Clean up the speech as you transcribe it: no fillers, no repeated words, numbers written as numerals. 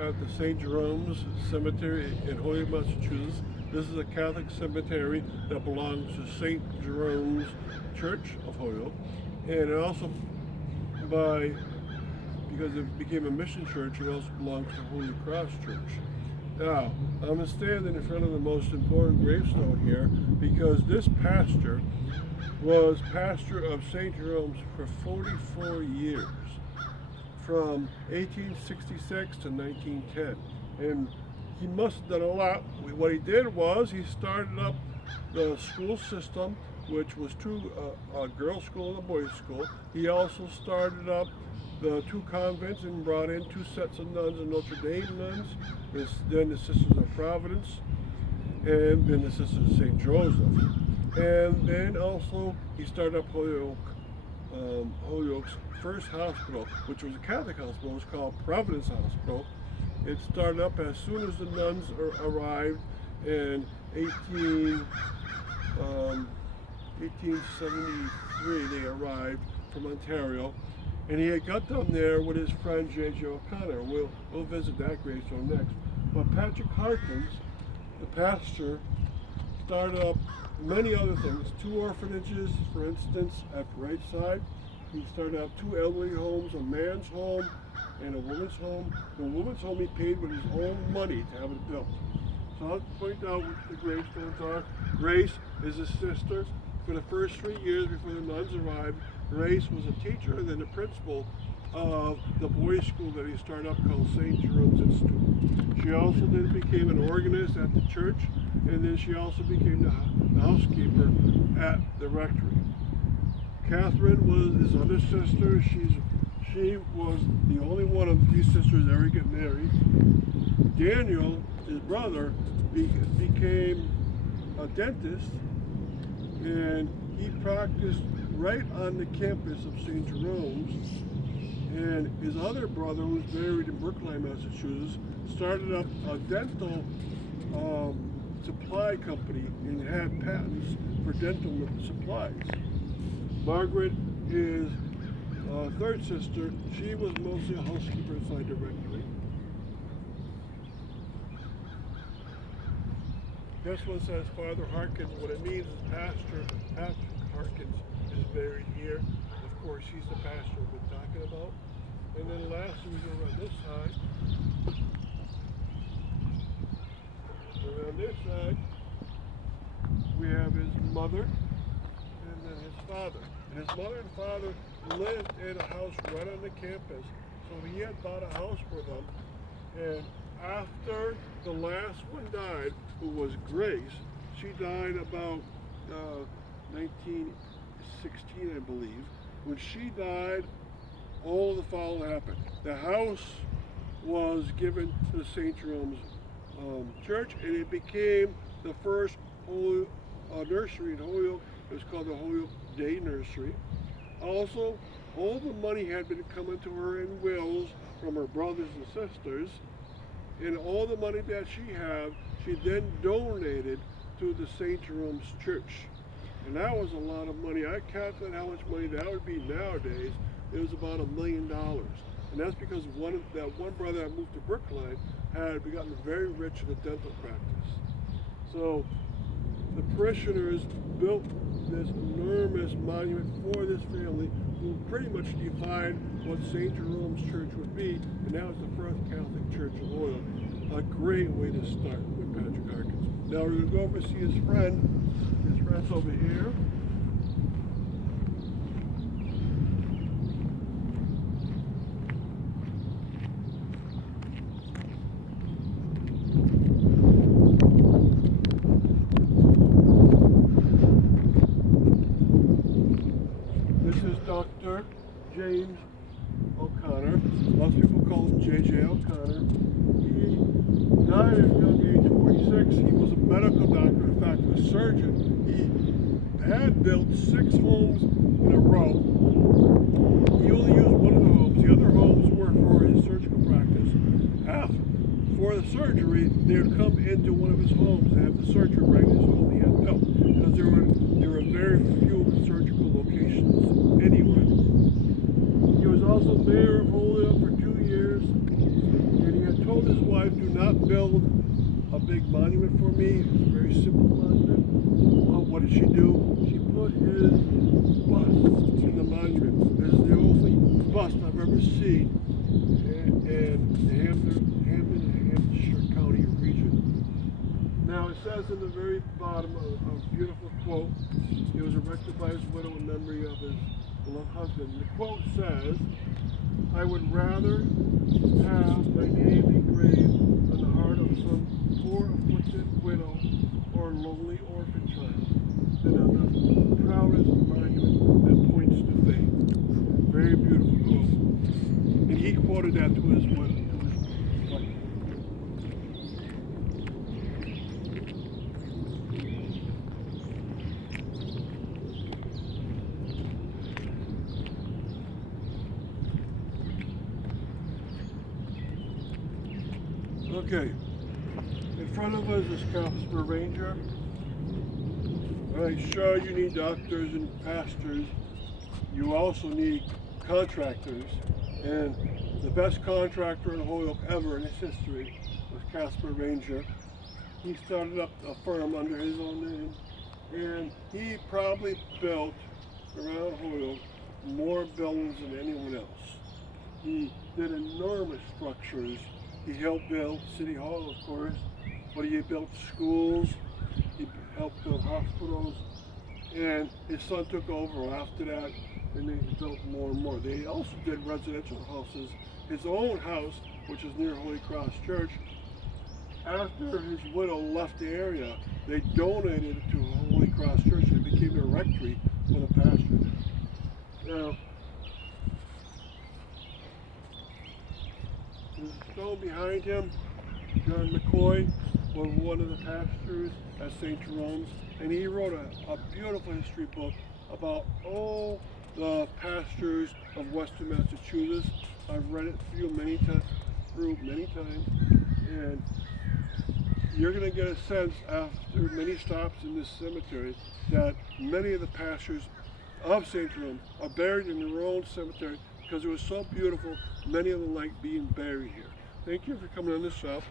at the St. Jerome's Cemetery in Holyoke, Massachusetts. This is a Catholic cemetery that belongs to St. Jerome's Church of Holyoke, and it also, because it became a mission church, it also belongs to Holy Cross Church. Now, I'm standing in front of the most important gravestone here because this pastor was pastor of St. Jerome's for 44 years, from 1866 to 1910. And he must have done a lot. What he did was he started up the school system, which was a girls' school and a boys' school. He also started up the 2 convents and brought in 2 sets of nuns, and Notre Dame nuns, then the Sisters of Providence, and then the Sisters of St. Joseph. And then also he started up Holyoke's first hospital, which was a Catholic hospital. It was called Providence Hospital. It started up as soon as the nuns arrived in 1873. They arrived from Ontario, and he had got them there with his friend J.J. O'Connor. We'll visit that gravestone next. But Patrick Harkins, the pastor, started up many other things. 2 orphanages, for instance, at the right side. He started up 2 elderly homes, a man's home and a woman's home. The woman's home he paid with his own money to have it built. So I'll point out what the gravestones are. Grace is his sister. For the first 3 years before the nuns arrived, Grace was a teacher and then the principal of the boys' school that he started up called St. Jerome's Institute. She also then became an organist at the church, and then she also became the housekeeper at the rectory. Catherine was his other sister. She was the only one of these sisters to ever get married. Daniel, his brother, became a dentist, and he practiced right on the campus of St. Jerome's. And his other brother, who's married in Brookline, Massachusetts, started up a dental supply company and had patents for dental supplies. Margaret is a 3rd sister. She was mostly a housekeeper inside the rectory. This one says Father Harkins. What it means is Pastor Patrick Harkins is buried here. Of course, he's the pastor we've been talking about. And then lastly, we go around this side. Around this side, we have his mother and then his father. And his mother and father lived in a house right on the campus. So he had bought a house for them. And after the last one died, who was Grace, she died about 1916, I believe. When she died, all of the following happened. The house was given to St. Jerome's Church, and it became the first nursery in Holyoke. It was called the Holyoke Day Nursery. Also, all the money had been coming to her in wills from her brothers and sisters, and all the money that she had, she then donated to the St. Jerome's Church. And that was a lot of money. I calculated how much money that would be nowadays. It was about $1 million. And that's because that one brother that moved to Brookline had gotten very rich in the dental practice. So the parishioners built this enormous monument for this family, who pretty much defined what St. Jerome's Church would be, and that was the first Catholic church in Holyoke. A great way to start with Patrick Harkins. Now we're going to go over and see his friend. His friend's over here. Dr. James O'Connor. Most people call him J.J. O'Connor. He died at a young age, 46. He was a medical doctor, in fact, a surgeon. He had built 6 homes in a row. He only used one of the homes. The other homes were for his surgical practice. For the surgery, they would come into one of his homes and have the surgery right in his home he had built, because there were very few surgical locations anywhere. He was also mayor of Holyoke for 2 years, and he had told told his wife, do not build a big monument for me. It's a very simple monument. What did she do? She put his bust in the monument. It's the only bust I've ever seen in the Hampden and Hampshire County region. Now it says in the very bottom a beautiful quote. It was erected by his widow in memory of his beloved husband. The quote says, I would rather have my name engraved on the heart of some poor afflicted widow or lonely orphan child than on the proudest monument that points to faith. Very beautiful quote. And he quoted that to his wife. Okay, in front of us is Caspar Ranger. Alright, sure, you need doctors and pastors. You also need contractors. And the best contractor in Holyoke ever in its history was Caspar Ranger. He started up a firm under his own name. And he probably built around Holyoke more buildings than anyone else. He did enormous structures. He helped build City Hall, of course, but he built schools, he helped build hospitals, and his son took over after that, and they built more and more. They also did residential houses. His own house, which is near Holy Cross Church, after his widow left the area, they donated it to Holy Cross Church. It became a rectory for the pastor. Now, there's a stone behind him. John McCoy was one of the pastors at St. Jerome's, and he wrote a beautiful history book about all the pastors of Western Massachusetts. I've read it through many times, and you're going to get a sense after many stops in this cemetery that many of the pastors of St. Jerome are buried in their own cemetery because it was so beautiful. Many of them like being buried here. Thank you for coming on this stop.